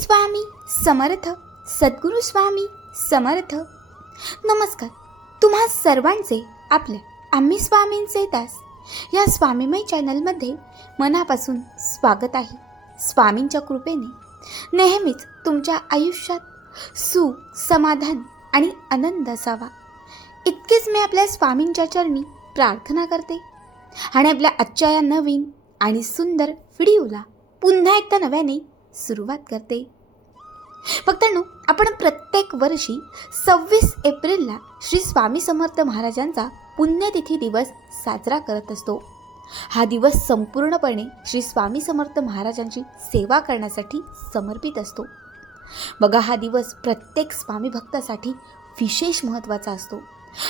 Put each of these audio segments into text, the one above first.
स्वामी समर्थ. सद्गुरू स्वामी समर्थ. नमस्कार. तुम्हा सर्वांचे आपल्या आम्ही स्वामींचे दास या स्वामीमय चॅनलमध्ये मनापासून स्वागत आहे. स्वामींच्या कृपेने नेहमीच तुमच्या आयुष्यात सुख, समाधान आणि आनंद असावा इतकेच मी आपल्या स्वामींच्या चरणी प्रार्थना करते. आणि आपल्या आजच्या या नवीन आणि सुंदर व्हिडिओला पुन्हा एकदा नव्याने सुरुवात करते. भक्तांनो, आपण प्रत्येक वर्षी 26 एप्रिलला श्री स्वामी समर्थ महाराजांचा पुण्यतिथी दिवस साजरा करत असतो. हा दिवस संपूर्णपणे श्री स्वामी समर्थ महाराजांची सेवा करण्यासाठी समर्पित असतो. बघा, हा दिवस प्रत्येक स्वामी भक्तासाठी विशेष महत्त्वाचा असतो.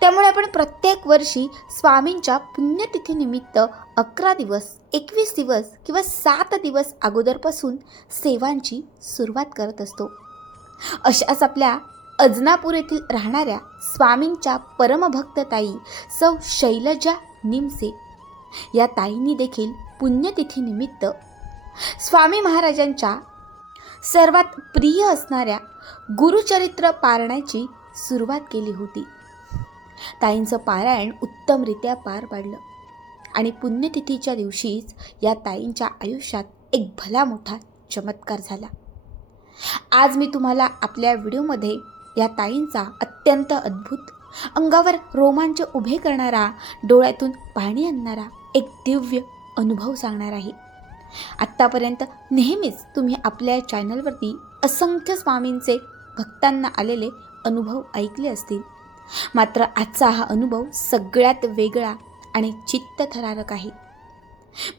त्यामुळे आपण प्रत्येक वर्षी स्वामींच्या पुण्यतिथीनिमित्त 11 दिवस, 21 दिवस किंवा 7 दिवस अगोदरपासून सेवांची सुरुवात करत असतो. अशाच आपल्या अजनापूर येथील राहणाऱ्या स्वामींच्या परमभक्त ताई सौ शैलजा निमसे या ताईंनी देखील पुण्यतिथीनिमित्त स्वामी महाराजांच्या सर्वात प्रिय असणाऱ्या गुरुचरित्र पारायणाची सुरुवात केली होती. ताईंचं पारायण उत्तमरित्या पार पाडलं आणि पुण्यतिथीच्या दिवशीच या ताईंच्या आयुष्यात एक भला मोठा चमत्कार झाला. आज मी तुम्हाला आपल्या व्हिडिओमध्ये या ताईंचा अत्यंत अद्भुत, अंगावर रोमांच उभे करणारा, डोळ्यातून पाणी आणणारा एक दिव्य अनुभव सांगणार आहे. आत्तापर्यंत नेहमीच तुम्ही आपल्या चॅनलवरती असंख्य स्वामींचे भक्तांना आलेले अनुभव ऐकले असतील, मात्र आजचा हा अनुभव सगळ्यात वेगळा आणि चित्तथरारक आहे.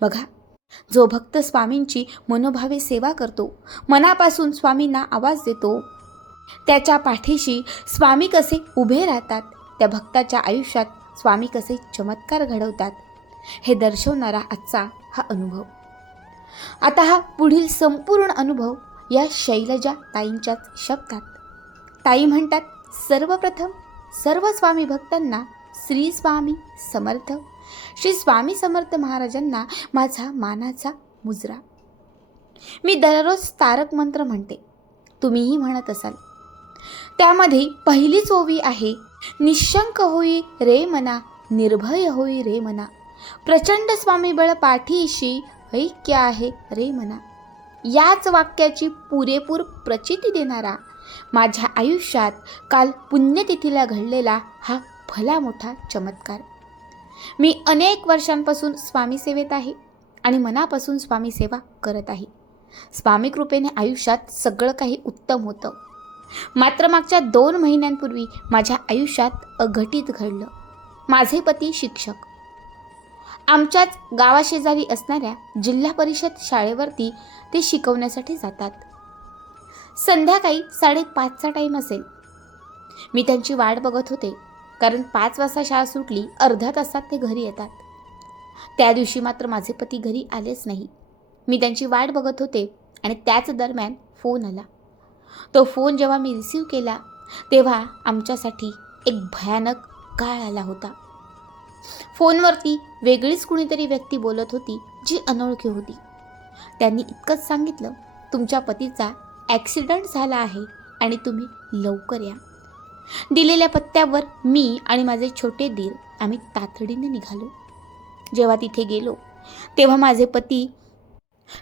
बघा, जो भक्त स्वामींची मनोभावे सेवा करतो, मनापासून स्वामींना आवाज देतो, त्याच्या पाठीशी स्वामी कसे उभे राहतात, त्या भक्ताच्या आयुष्यात स्वामी कसे चमत्कार घडवतात, हे दर्शवणारा आजचा हा अनुभव. आता हा पुढील संपूर्ण अनुभव या शैलजा ताईंच्याच शब्दात. ताई म्हणतात, सर्वप्रथम सर्व स्वामी भक्तांना श्री स्वामी समर्थ. श्री स्वामी समर्थ महाराजांना माझा मानाचा मुजरा. मी दररोज तारक मंत्र म्हणते, तुम्हीही म्हणत असाल. त्यामध्ये पहिलीच ओवी आहे, निशंक होई रे मना, निर्भय होई रे मना, प्रचंड स्वामी बळ पाठीशी ऐक्य आहे रे मना. याच वाक्याची पुरेपूर प्रचिती देणारा माझ्या आयुष्यात काल पुण्यतिथीला घडलेला हा भला मोठा चमत्कार. मी अनेक वर्षांपासून स्वामी सेवेत आहे आणि मनापासून स्वामी सेवा करत आहे. स्वामी कृपेने आयुष्यात सगळं काही उत्तम होतं. मात्र मागच्या 2 महिन्यांपूर्वी माझ्या आयुष्यात अघटित घडलं. माझे पती शिक्षक. आमच्याच गावाशेजारी असणाऱ्या जिल्हा परिषद शाळेवरती ते शिकवण्यासाठी जातात. संध्याकाळी 5:30चा टाईम असेल. मी त्यांची वाट बघत होते, कारण 5 वाजता शाळा सुटली, अर्ध्या तासात ते घरी येतात. त्या दिवशी मात्र माझे पती घरी आलेच नाही. मी त्यांची वाट बघत होते आणि त्याच दरम्यान फोन आला. तो फोन जेव्हा मी रिसीव केला तेव्हा आमच्यासाठी एक भयानक काळ आला होता. फोनवरती वेगळीच कुणीतरी व्यक्ती बोलत होती, जी अनोळखी होती. त्यांनी इतकंच सांगितलं, तुमच्या पतीचा ॲक्सिडेंट झाला आहे आणि तुम्ही लवकर या. दिलेल्या पत्त्यावर मी आणि माझे छोटे दीर आम्ही तातडीने निघालो. जेव्हा तिथे गेलो तेव्हा माझे पती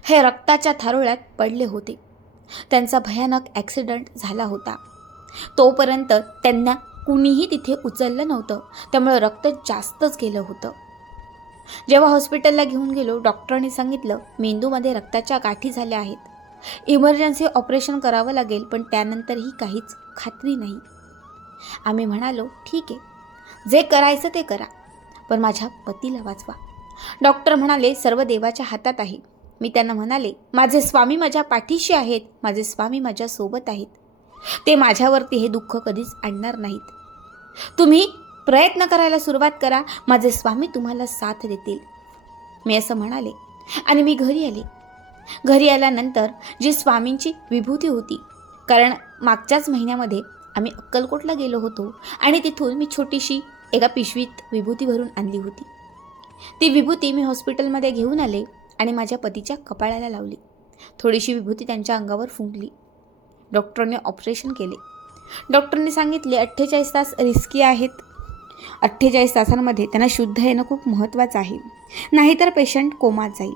हे रक्ताच्या थारोळ्यात पडले होते. त्यांचा भयानक ॲक्सिडेंट झाला होता. तोपर्यंत त्यांना कुणीही तिथे उचललं नव्हतं, त्यामुळे रक्त जास्तच गेलं होतं. जेव्हा हॉस्पिटलला घेऊन गेलो, डॉक्टरांनी सांगितलं, मेंदूमध्ये रक्ताच्या गाठी झाल्या आहेत, इमर्जन्सी ऑपरेशन करावं लागेल, पण त्यानंतरही काहीच खात्री नाही. आम्ही म्हणालो, ठीक आहे, जे करायचं ते करा, पण माझ्या पतीला वाचवा. डॉक्टर म्हणाले, सर्व देवाच्या हातात आहे. मी त्यांना म्हणाले, माझे स्वामी माझ्या पाठीशी आहेत, माझे स्वामी माझ्यासोबत आहेत, ते माझ्यावरती हे दुःख कधीच आणणार नाहीत. तुम्ही प्रयत्न करायला सुरुवात करा, माझे स्वामी तुम्हाला साथ देतील. मी असं म्हणाले आणि मी घरी आले. घरी आल्यानंतर जी स्वामींची विभूती होती, कारण मागच्याच महिन्यामध्ये आम्ही अक्कलकोटला गेलो होतो आणि तिथून मी छोटीशी एका पिशवीत विभूती भरून आणली होती. ती विभूती मी हॉस्पिटलमध्ये घेऊन आले आणि माझ्या पतीच्या कपाळाला लावली. थोडीशी विभूती त्यांच्या अंगावर फुंकली डॉक्टरने ऑपरेशन केले. डॉक्टरने सांगितले 48 तास रिस्की आहेत. 48 तासांमध्ये त्यांना शुद्ध येणं खूप महत्त्वाचं आहे, नाहीतर पेशंट कोमात जाईल.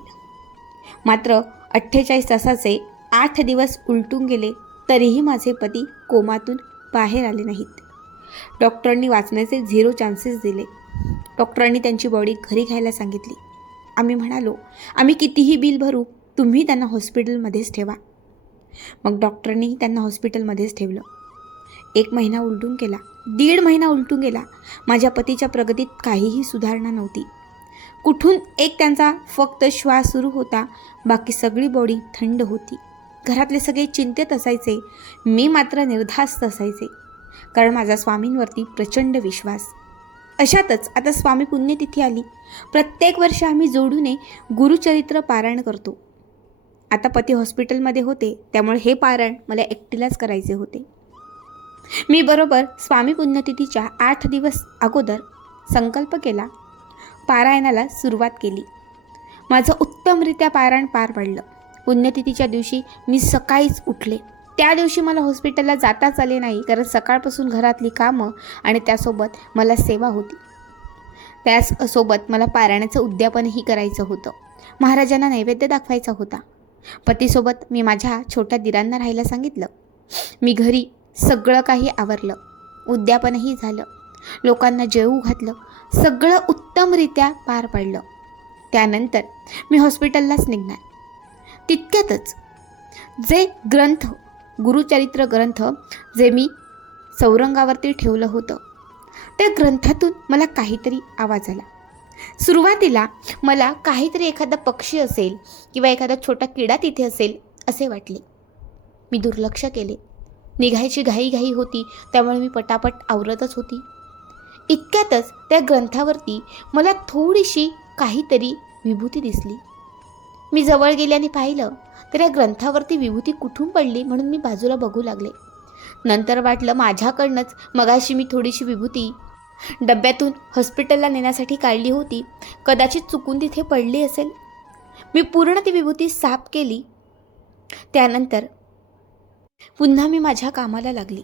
मात्र 48 तासाचे 8 दिवस उलटून गेले तरीही माझे पती कोमातून बाहेर आले नाहीत. डॉक्टरांनी वाचण्याचे 0 चान्सेस दिले. डॉक्टरांनी त्यांची बॉडी घरी घ्यायला सांगितली. आम्ही म्हणालो, आम्ही कितीही बिल भरू, तुम्ही त्यांना हॉस्पिटलमध्येच ठेवा. मग डॉक्टरांनी त्यांना हॉस्पिटलमध्येच ठेवलं. 1 महिना उलटून गेला, 1.5 महिना उलटून गेला. माझ्या पतीच्या प्रगतीत काहीही सुधारणा नव्हती. कुठून एक त्यांचा फक्त श्वास सुरू होता, बाकी सगळी बॉडी थंड होती. घरातले सगळे चिंतेत असायचे, मी मात्र निर्धास्त असायचे, कारण माझा स्वामींवरती प्रचंड विश्वास. अशातच आता स्वामी पुण्यतिथी आली. प्रत्येक वर्षी आम्ही जोडूने गुरुचरित्र पारायण करतो. आता पती हॉस्पिटलमध्ये होते, त्यामुळे हे पारायण मला एकटीलाच करायचे होते. मी बरोबर स्वामी पुण्यतिथीच्या 8 दिवस अगोदर संकल्प केला, पारायणाला सुरुवात केली. माझं उत्तमरित्या पारायण पार पडलं. पुण्यतिथीच्या दिवशी मी सकाळीच उठले. त्या दिवशी मला हॉस्पिटलला जाताच आले नाही, कारण सकाळपासून घरातली कामं आणि त्यासोबत मला सेवा होती. त्याचसोबत मला पारायणाचं उद्यापनही करायचं होतं. महाराजांना नैवेद्य दाखवायचा होता. पतीसोबत मी माझ्या छोट्या दिरांना राहायला सांगितलं. मी घरी सगळं काही आवरलं, उद्यापनही झालं, लोकांना जेवू घातलं, सगळं उत्तमरित्या पार पडलं. त्यानंतर मी हॉस्पिटललाच निघणार. तितक्यातच जे ग्रंथ, गुरुचरित्र ग्रंथ जे मी चौरंगावरती ठेवलं होतं, त्या ग्रंथातून मला काहीतरी आवाज आला. सुरुवातीला मला काहीतरी एखादा पक्षी असेल किंवा एखादा छोटा किडा तिथे असेल असे वाटले. मी दुर्लक्ष केले. निघायची घाई होती, त्यामुळे मी पटापट आवरतच होती. इतक्यातच त्या ग्रंथावरती मला थोडीशी काहीतरी विभूती दिसली. मी जवळ गेल्याने पाहिलं तर या ग्रंथावरती विभूती कुठून पडली म्हणून मी बाजूला बघू लागले. नंतर वाटलं माझ्याकडनंच मगाशी मी थोडीशी विभूती डब्यातून हॉस्पिटलला नेण्यासाठी काढली होती, कदाचित चुकून तिथे पडली असेल. मी पूर्ण ती विभूती साफ केली. त्यानंतर पुन्हा मी माझ्या कामाला लागली.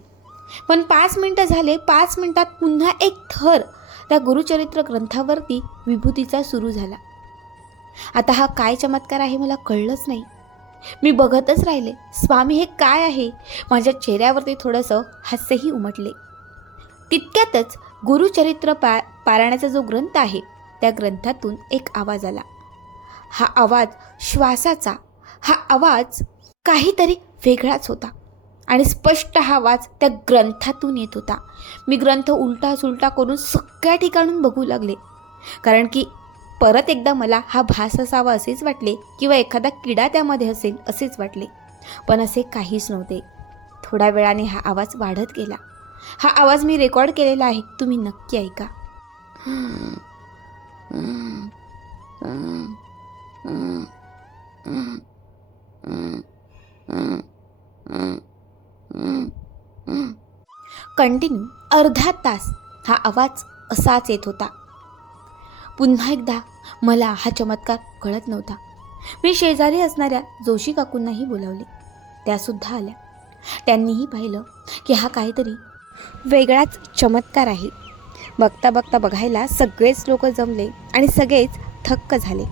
पण 5 मिनटं झाले. 5 मिनटात पुन्हा एक थर त्या गुरुचरित्र ग्रंथावरती विभूतीचा सुरू झाला. आता हा काय चमत्कार आहे मला कळलंच नाही. मी बघतच राहिले. स्वामी हे काय आहे? माझ्या चेहऱ्यावरती थोडंसं हास्यही उमटले. तितक्यातच गुरुचरित्र पारायणाचा जो ग्रंथ आहे त्या ग्रंथातून एक आवाज आला. हा आवाज श्वासाचा, हा आवाज काहीतरी वेगळाच होता आणि स्पष्ट हा आवाज त्या ग्रंथातून येत होता. मी ग्रंथ उलटा सुलटा करून सगळ्या ठिकाणून बघू लागले, कारण की परत एकदा मला हा भास असावा असेच वाटले किंवा एखादा किडा त्यामध्ये असेल असेच वाटले. पण असे काहीच नव्हते. थोड्या वेळाने हा आवाज वाढत गेला. हा आवाज मी रेकॉर्ड केलेला आहे, तुम्ही नक्की ऐका. कंटिन्यू अर्धा तास हा आवाज असाच येत होता. पुन्हा एकदा मला हा चमत्कार कळत नव्हता. मी शेजारी असणाऱ्या जोशी काकूंनाही बोलावले. त्यासुद्धा आल्या. त्यांनीही पाहिलं की हा काहीतरी वेगळाच चमत्कार आहे. बघता बघता बघायला सगळेच लोक जमले आणि सगळेच थक्क झाले.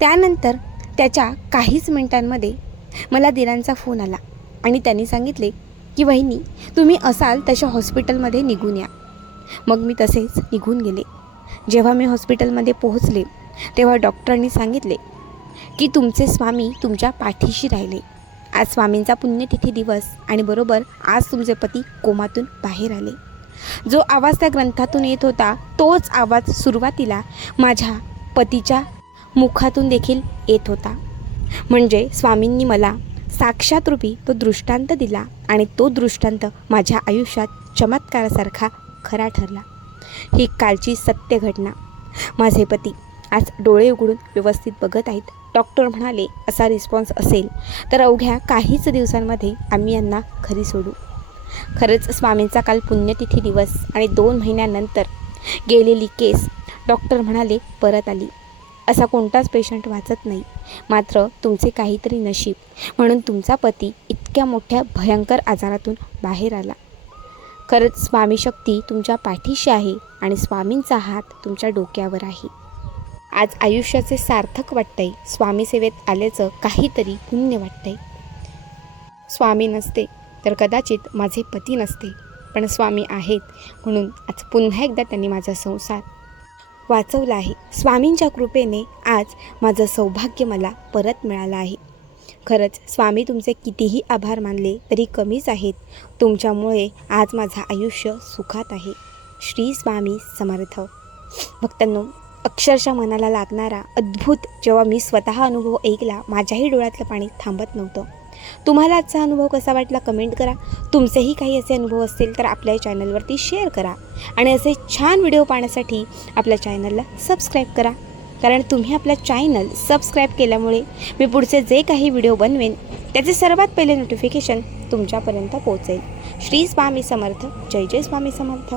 त्यानंतर त्याच्या काहीच मिनिटांमध्ये मला दिरांचा फोन आला आणि त्यांनी सांगितले की वहिनी तुम्ही असाल तशा हॉस्पिटलमध्ये निघून या. मग मी तसेच निघून गेले. जेव्हा मी हॉस्पिटलमध्ये पोहोचले तेव्हा डॉक्टरांनी सांगितले की तुमचे स्वामी तुमच्या पाठीशी राहिले. आज स्वामींचा पुण्यतिथी दिवस आणि बरोबर आज तुमचे पती कोमातून बाहेर आले. जो आवाज त्या ग्रंथातून येत होता तोच आवाज सुरुवातीला माझ्या पतीच्या मुखातून देखील येत होता. म्हणजे स्वामींनी मला साक्षात रूपी तो दृष्टांत दिला आणि तो दृष्टांत माझ्या आयुष्यात चमत्कारासारखा खरा ठरला. ही कालची सत्य घटना. माझे पती आज डोळे उघडून व्यवस्थित बघत आहेत. डॉक्टर म्हणाले असा रिस्पॉन्स असेल तर अवघ्या काहीच दिवसांमध्ये आम्ही यांना घरी सोडू. खरंच स्वामींचा काल पुण्यतिथी दिवस आणि 2 महिन्यानंतर गेलेली केस डॉक्टर म्हणाले परत आली. असा कोणताच पेशंट वाचत नाही. मात्र तुमचे काहीतरी नशीब म्हणून तुमचा पती इतक्या इतक्या मोठ्या भयंकर आजारातून बाहेर आला. खरंच स्वामी शक्ती तुमच्या पाठीशी आहे आणि स्वामींचा हात तुमच्या डोक्यावर आहे. आज आयुष्याचे सार्थक वाटतंय. स्वामी सेवेत आल्याचं काहीतरी पुण्य वाटतंय. स्वामी नसते तर कदाचित माझे पती नसते, पण स्वामी आहेत म्हणून आज पुन्हा एकदा त्यांनी माझा संसार वाचवला आहे. स्वामींच्या कृपेने आज माझं सौभाग्य मला परत मिळालं आहे. खरंच स्वामी तुमचे कितीही आभार मानले तरी कमीच आहेत. तुमच्यामुळे आज माझं आयुष्य सुखात आहे. श्री स्वामी समर्थ. भक्तांनो, अक्षरशः मनाला लागणारा अद्भुत जेव्हा मी स्वतः अनुभव ऐकला, माझ्याही डोळ्यातलं पाणी थांबत नव्हतं. तुम्हाला आजचा अनुभव कसा वाटला कमेंट करा. तुमचेही काही असे अनुभव असतील तर आपल्या चॅनलवरती शेअर करा आणि असे छान व्हिडिओ पाहण्यासाठी आपल्या चॅनलला सबस्क्राईब करा. कारण तुम्ही आपला चॅनल सबस्क्राईब केल्यामुळे मी पुढचे जे काही व्हिडिओ बनवेन त्याचे सर्वात पहिले नोटिफिकेशन तुमच्यापर्यंत पोहोचेल. श्री स्वामी समर्थ. जय जय स्वामी समर्थ.